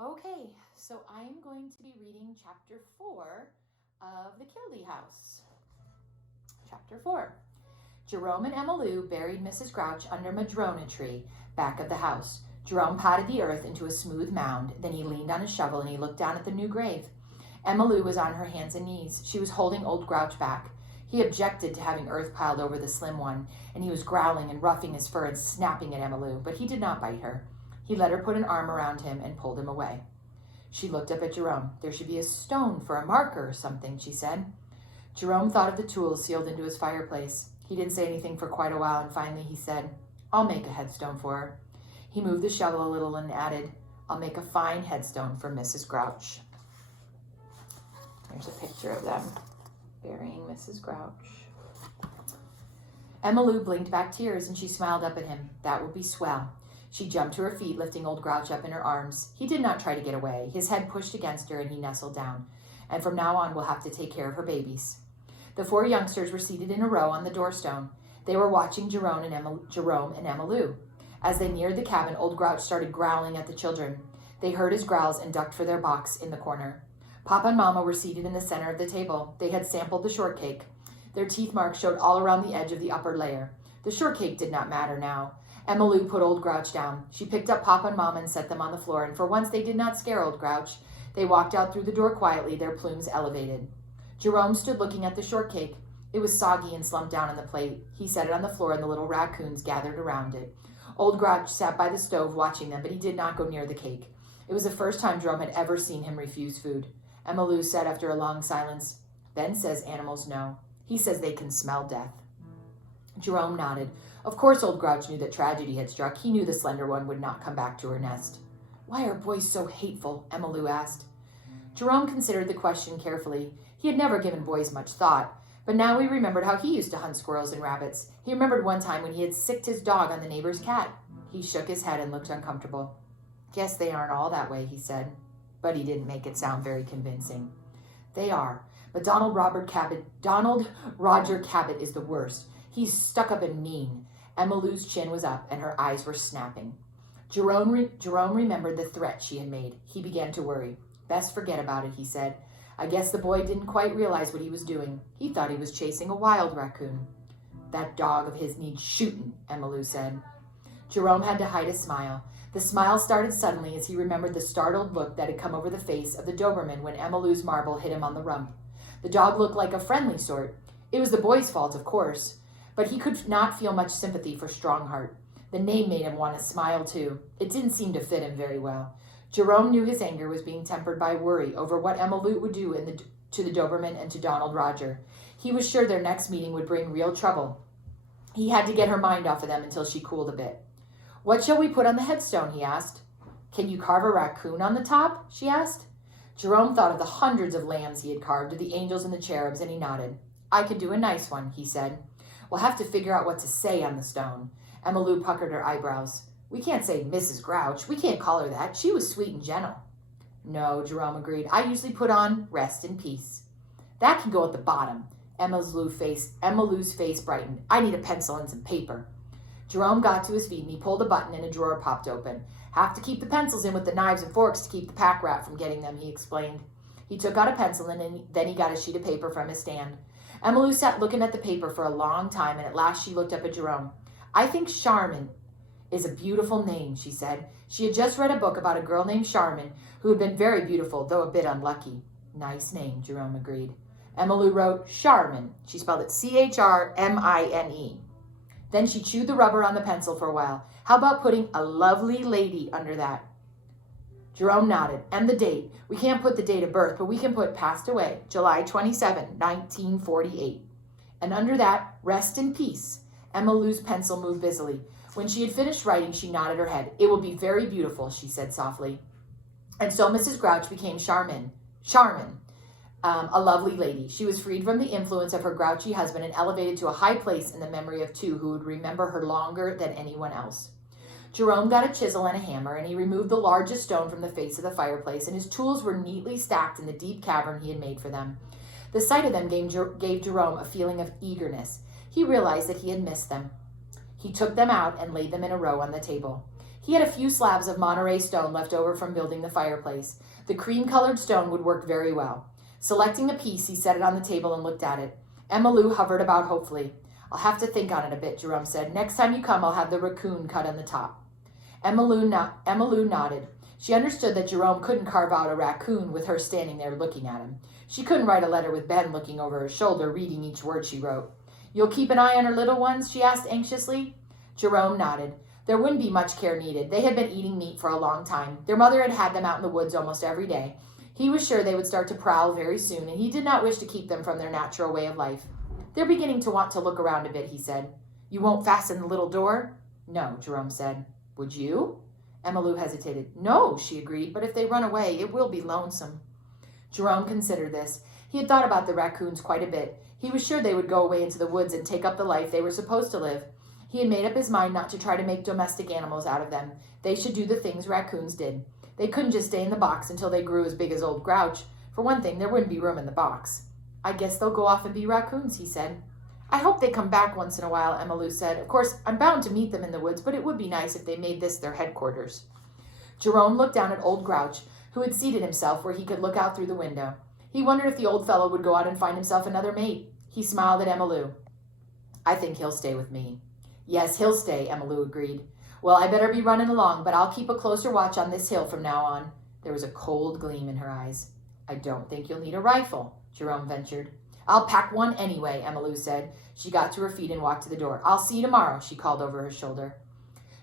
Okay, so I'm going to be reading chapter 4 of the Kildee house. Chapter 4. Jerome and Emma Lou buried Mrs. Grouch under a madrona tree back of the house. Jerome potted the earth into a smooth mound. Then he leaned on his shovel and he looked down at the new grave. Emma Lou was on her hands and knees. She was holding old Grouch back. He objected to having earth piled over the slim one, and he was growling and roughing his fur and snapping at Emma Lou, but he did not bite her. He let her put an arm around him and pulled him away. She looked up at Jerome. There should be a stone for a marker or something, she said. Jerome thought of the tools sealed into his fireplace. He didn't say anything for quite a while, and finally he said, I'll make a headstone for her. He moved the shovel a little and added, I'll make a fine headstone for Mrs. Grouch. There's a picture of them burying Mrs. Grouch. Emma Lou blinked back tears, and she smiled up at him. That would be swell. She jumped to her feet, lifting old Grouch up in her arms. He did not try to get away. His head pushed against her, and he nestled down. And from now on, we'll have to take care of her babies. The 4 youngsters were seated in a row on the doorstone. They were watching Jerome and Emma Lou. As they neared the cabin, old Grouch started growling at the children. They heard his growls and ducked for their box in the corner. Papa and Mama were seated in the center of the table. They had sampled the shortcake. Their teeth marks showed all around the edge of the upper layer. The shortcake did not matter now. Emma Lou put old Grouch down. She picked up Papa and Mama and set them on the floor, and for once they did not scare old Grouch. They walked out through the door quietly, their plumes elevated. Jerome stood looking at the shortcake. It was soggy and slumped down on the plate. He set it on the floor, and the little raccoons gathered around it. Old Grouch sat by the stove watching them, but he did not go near the cake. It was the first time Jerome had ever seen him refuse food. Emma Lou said after a long silence, Ben says animals know. He says they can smell death. Jerome nodded. Of course old Grouch knew that tragedy had struck. He knew the slender one would not come back to her nest. Why are boys so hateful? Emma Lou asked. Jerome considered the question carefully. He had never given boys much thought, but now he remembered how he used to hunt squirrels and rabbits. He remembered one time when he had sicked his dog on the neighbor's cat. He shook his head and looked uncomfortable. Guess they aren't all that way, he said, but he didn't make it sound very convincing. They are, but Donald Roger Cabot is the worst. He's stuck up and mean. Emma Lou's chin was up, and her eyes were snapping. Jerome remembered the threat she had made. He began to worry. Best forget about it, he said. I guess the boy didn't quite realize what he was doing. He thought he was chasing a wild raccoon. That dog of his needs shooting, Emma Lou said. Jerome had to hide a smile. The smile started suddenly as he remembered the startled look that had come over the face of the Doberman when Emma Lou's marble hit him on the rump. The dog looked like a friendly sort. It was the boy's fault, of course, but he could not feel much sympathy for Strongheart. The name made him want to smile, too. It didn't seem to fit him very well. Jerome knew his anger was being tempered by worry over what Emma Lou would do to the Doberman and to Donald Roger. He was sure their next meeting would bring real trouble. He had to get her mind off of them until she cooled a bit. What shall we put on the headstone, he asked. Can you carve a raccoon on the top, she asked. Jerome thought of the hundreds of lambs he had carved, of the angels and the cherubs, and he nodded. I could do a nice one, he said. We'll have to figure out what to say on the stone. Emma Lou puckered her eyebrows. We can't say Mrs. Grouch. We can't call her that. She was sweet and gentle. No, Jerome agreed. I usually put on rest in peace. That can go at the bottom. Emma Lou's face brightened. I need a pencil and some paper. Jerome got to his feet and he pulled a button and a drawer popped open. Have to keep the pencils in with the knives and forks to keep the pack rat from getting them, he explained. He took out a pencil and then he got a sheet of paper from his stand. Emma Lou sat looking at the paper for a long time, and at last she looked up at Jerome. I think Charmin is a beautiful name, she said. She had just read a book about a girl named Charmin who had been very beautiful, though a bit unlucky. Nice name, Jerome agreed. Emma Lou wrote Charmin. She spelled it C-H-R-M-I-N-E. Then she chewed the rubber on the pencil for a while. How about putting a lovely lady under that? Jerome nodded. And the date. We can't put the date of birth, but we can put passed away, July 27, 1948. And under that, rest in peace. Emma Lou's pencil moved busily. When she had finished writing, she nodded her head. It will be very beautiful, she said softly. And so Mrs. Grouch became Charmin, a lovely lady. She was freed from the influence of her grouchy husband and elevated to a high place in the memory of 2 who would remember her longer than anyone else. Jerome got a chisel and a hammer, and he removed the largest stone from the face of the fireplace, and his tools were neatly stacked in the deep cavern he had made for them. The sight of them gave Jerome a feeling of eagerness. He realized that he had missed them. He took them out and laid them in a row on the table. He had a few slabs of Monterey stone left over from building the fireplace. The cream-colored stone would work very well. Selecting a piece, he set it on the table and looked at it. Emma Lou hovered about hopefully. I'll have to think on it a bit, Jerome said. Next time you come, I'll have the raccoon cut on the top. Emma Lou nodded. She understood that Jerome couldn't carve out a raccoon with her standing there looking at him. She couldn't write a letter with Ben looking over her shoulder, reading each word she wrote. You'll keep an eye on her little ones? She asked anxiously. Jerome nodded. There wouldn't be much care needed. They had been eating meat for a long time. Their mother had had them out in the woods almost every day. He was sure they would start to prowl very soon, and he did not wish to keep them from their natural way of life. They're beginning to want to look around a bit, he said. You won't fasten the little door? No, Jerome said. Would you? Emma Lou hesitated. No, she agreed, but if they run away, it will be lonesome. Jerome considered this. He had thought about the raccoons quite a bit. He was sure they would go away into the woods and take up the life they were supposed to live. He had made up his mind not to try to make domestic animals out of them. They should do the things raccoons did. They couldn't just stay in the box until they grew as big as Old Grouch. For one thing, there wouldn't be room in the box. I guess they'll go off and be raccoons, he said. I hope they come back once in a while, Emma Lou said. Of course, I'm bound to meet them in the woods, but it would be nice if they made this their headquarters. Jerome looked down at Old Grouch, who had seated himself where he could look out through the window. He wondered if the old fellow would go out and find himself another mate. He smiled at Emma Lou. I think he'll stay with me. Yes, he'll stay, Emma Lou agreed. Well, I better be running along, but I'll keep a closer watch on this hill from now on. There was a cold gleam in her eyes. I don't think you'll need a rifle, Jerome ventured. I'll pack one anyway, Emma Lou said. She got to her feet and walked to the door. I'll see you tomorrow, she called over her shoulder.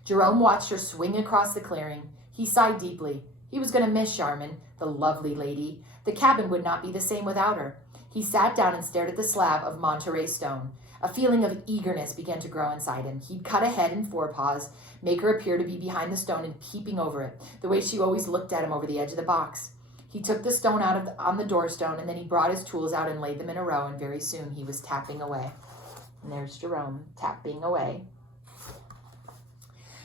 Jerome watched her swing across the clearing. He sighed deeply. He was going to miss Charmin, the lovely lady. The cabin would not be the same without her. He sat down and stared at the slab of Monterey stone. A feeling of eagerness began to grow inside him. He'd cut a head and forepaws, make her appear to be behind the stone and peeping over it, the way she always looked at him over the edge of the box. He took the stone out on the doorstone, and then he brought his tools out and laid them in a row, and very soon he was tapping away. And there's Jerome, tapping away.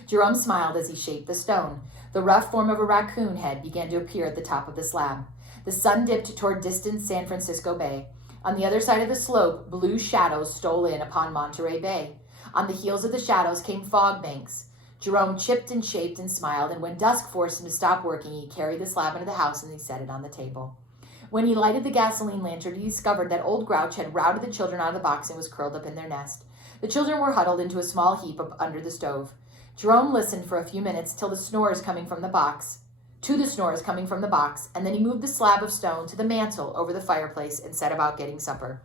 Jerome smiled as he shaped the stone. The rough form of a raccoon head began to appear at the top of the slab. The sun dipped toward distant San Francisco Bay. On the other side of the slope, blue shadows stole in upon Monterey Bay. On the heels of the shadows came fog banks. Jerome chipped and shaped and smiled, and when dusk forced him to stop working, he carried the slab into the house and he set it on the table. When he lighted the gasoline lantern, he discovered that Old Grouch had routed the children out of the box and was curled up in their nest. The children were huddled into a small heap up under the stove. Jerome listened for a few minutes to the snores coming from the box, and then he moved the slab of stone to the mantel over the fireplace and set about getting supper.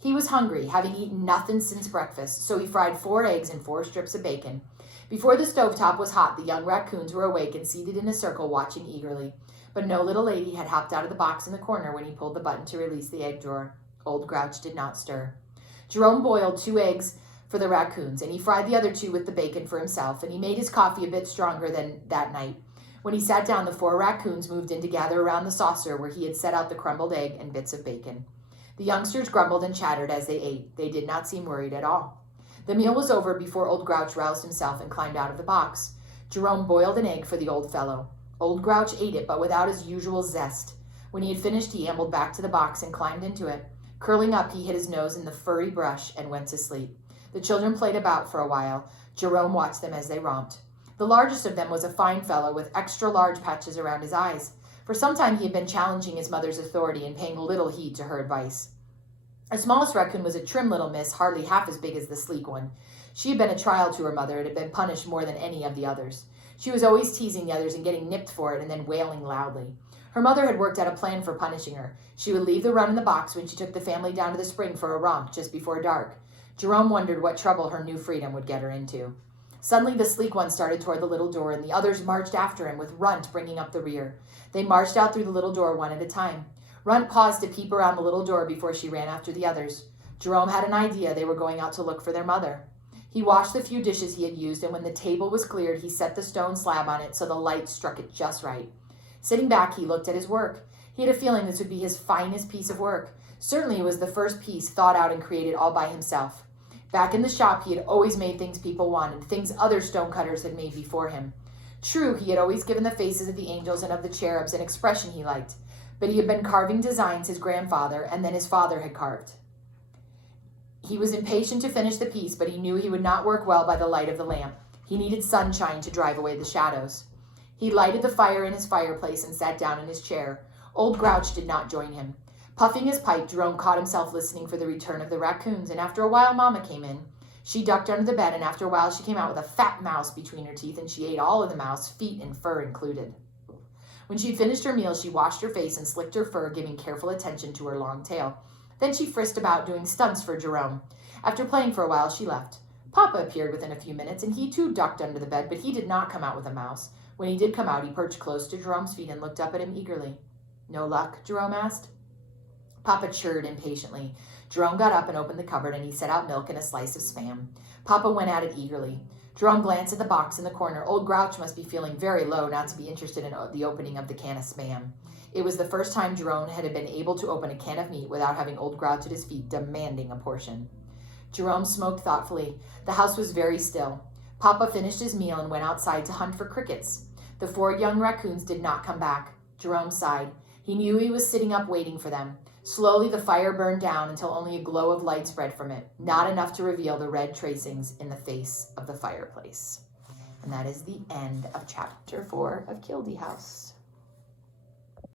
He was hungry, having eaten nothing since breakfast, so he fried 4 eggs and 4 strips of bacon. Before the stovetop was hot, the young raccoons were awake and seated in a circle watching eagerly. But no little lady had hopped out of the box in the corner when he pulled the button to release the egg drawer. Old Grouch did not stir. Jerome boiled 2 eggs for the raccoons, and he fried the other 2 with the bacon for himself, and he made his coffee a bit stronger than that night. When he sat down, the 4 raccoons moved in to gather around the saucer where he had set out the crumbled egg and bits of bacon. The youngsters grumbled and chattered as they ate. They did not seem worried at all. The meal was over before Old Grouch roused himself and climbed out of the box. Jerome boiled an egg for the old fellow. Old Grouch ate it, but without his usual zest. When he had finished, he ambled back to the box and climbed into it. Curling up, he hid his nose in the furry brush and went to sleep. The children played about for a while. Jerome watched them as they romped. The largest of them was a fine fellow with extra large patches around his eyes. For some time he had been challenging his mother's authority and paying little heed to her advice. The smallest raccoon was a trim little miss, hardly half as big as the sleek one. She had been a trial to her mother and had been punished more than any of the others. She was always teasing the others and getting nipped for it and then wailing loudly. Her mother had worked out a plan for punishing her. She would leave the run in the box when she took the family down to the spring for a romp just before dark. Jerome wondered what trouble her new freedom would get her into. Suddenly the sleek one started toward the little door, and the others marched after him, with Runt bringing up the rear. They marched out through the little door one at a time. Runt paused to peep around the little door before she ran after the others. Jerome had an idea they were going out to look for their mother. He washed the few dishes he had used, and when the table was cleared, he set the stone slab on it so the light struck it just right. Sitting back, he looked at his work. He had a feeling this would be his finest piece of work. Certainly it was the first piece thought out and created all by himself. Back in the shop, he had always made things people wanted, things other stonecutters had made before him. True, he had always given the faces of the angels and of the cherubs an expression he liked, but he had been carving designs his grandfather and then his father had carved. He was impatient to finish the piece, but he knew he would not work well by the light of the lamp. He needed sunshine to drive away the shadows. He lighted the fire in his fireplace and sat down in his chair. Old Grouch did not join him. Puffing his pipe, Jerome caught himself listening for the return of the raccoons, and after a while Mama came in. She ducked under the bed, and after a while she came out with a fat mouse between her teeth, and she ate all of the mouse, feet and fur included. When she'd finished her meal, she washed her face and slicked her fur, giving careful attention to her long tail. Then she frisked about, doing stunts for Jerome. After playing for a while, she left. Papa appeared within a few minutes, and he too ducked under the bed, but he did not come out with a mouse. When he did come out, he perched close to Jerome's feet and looked up at him eagerly. "No luck?" Jerome asked. Papa chirred impatiently. Jerome got up and opened the cupboard, and he set out milk and a slice of Spam. Papa went at it eagerly. Jerome glanced at the box in the corner. Old Grouch must be feeling very low not to be interested in the opening of the can of Spam. It was the first time Jerome had been able to open a can of meat without having Old Grouch at his feet demanding a portion. Jerome smoked thoughtfully. The house was very still. Papa finished his meal and went outside to hunt for crickets. The 4 young raccoons did not come back. Jerome sighed. He knew he was sitting up waiting for them. Slowly the fire burned down until only a glow of light spread from it, not enough to reveal the red tracings in the face of the fireplace. And that is the end of chapter 4 of Kildee House.